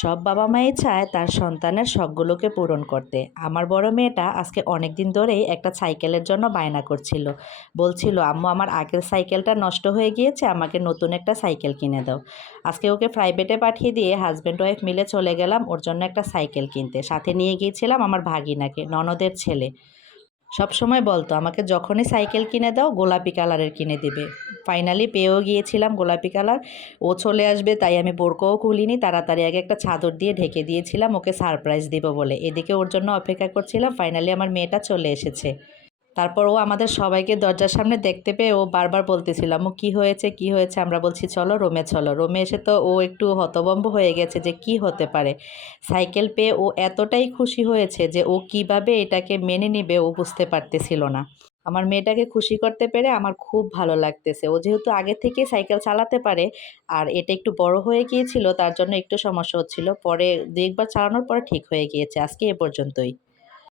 সব বাবা মাই চায় তার সন্তানের শখগুলোকে পূরণ করতে। আমার বড় মেয়েটা আজকে অনেক দিন ধরেই একটা সাইকেলের জন্য বায়না করছিল। বলছিল, আম্মু আমার আগের সাইকেলটা নষ্ট হয়ে গিয়েছে, আমাকে নতুন একটা সাইকেল কিনে দাও। আজকে ওকে প্রাইভেটে পাঠিয়ে দিয়ে হাজব্যান্ড ওয়াইফ মিলে চলে গেলাম ওর জন্য একটা সাইকেল কিনতে। সাথে নিয়ে গিয়েছিলাম আমার ভাগিনাকে, ননদের ছেলে। সব সময় বলতো আমাকে যখনই সাইকেল কিনে দাও গোলাপি কালারের কিনে দিবে। ফাইনালি পেয়েও গিয়েছিলাম গোলাপি কালার। ও চলে আসবে তাই আমি বোরকাও খুলিনি, তাড়াতাড়ি আগে একটা চাদর দিয়ে ঢেকে দিয়েছিলাম ওকে সারপ্রাইজ দিব বলে। এদিকে ওর জন্য অপেক্ষা করছিলাম, ফাইনালি আমার মেয়েটা চলে এসেছে। তারপর ও আমাদের সবাইকে দরজার সামনে দেখতে পেয়ে ও বারবার বলতেছিল, আম্মু কী হয়েছে কী হয়েছে। আমরা বলছি চলো রুমে চলো। রুমে এসে তো ও একটু হতভম্ব হয়ে গেছে যে কি হতে পারে। সাইকেল পেয়ে ও এতটাই খুশি হয়েছে যে ও কিভাবে এটাকে মেনে নিবে ও বুঝতে পারতেছিল না। আমার মেয়েটাকে খুশি করতে পেরে আমার খুব ভালো লাগতেছে। ও যেহেতু আগে থেকেই সাইকেল চালাতে পারে আর এটা একটু বড় হয়ে গিয়েছিল তার জন্য একটু সমস্যা হচ্ছিল, পরে 2 একবার চালানোর পরে ঠিক হয়ে গিয়েছে। আজকে এ পর্যন্তই।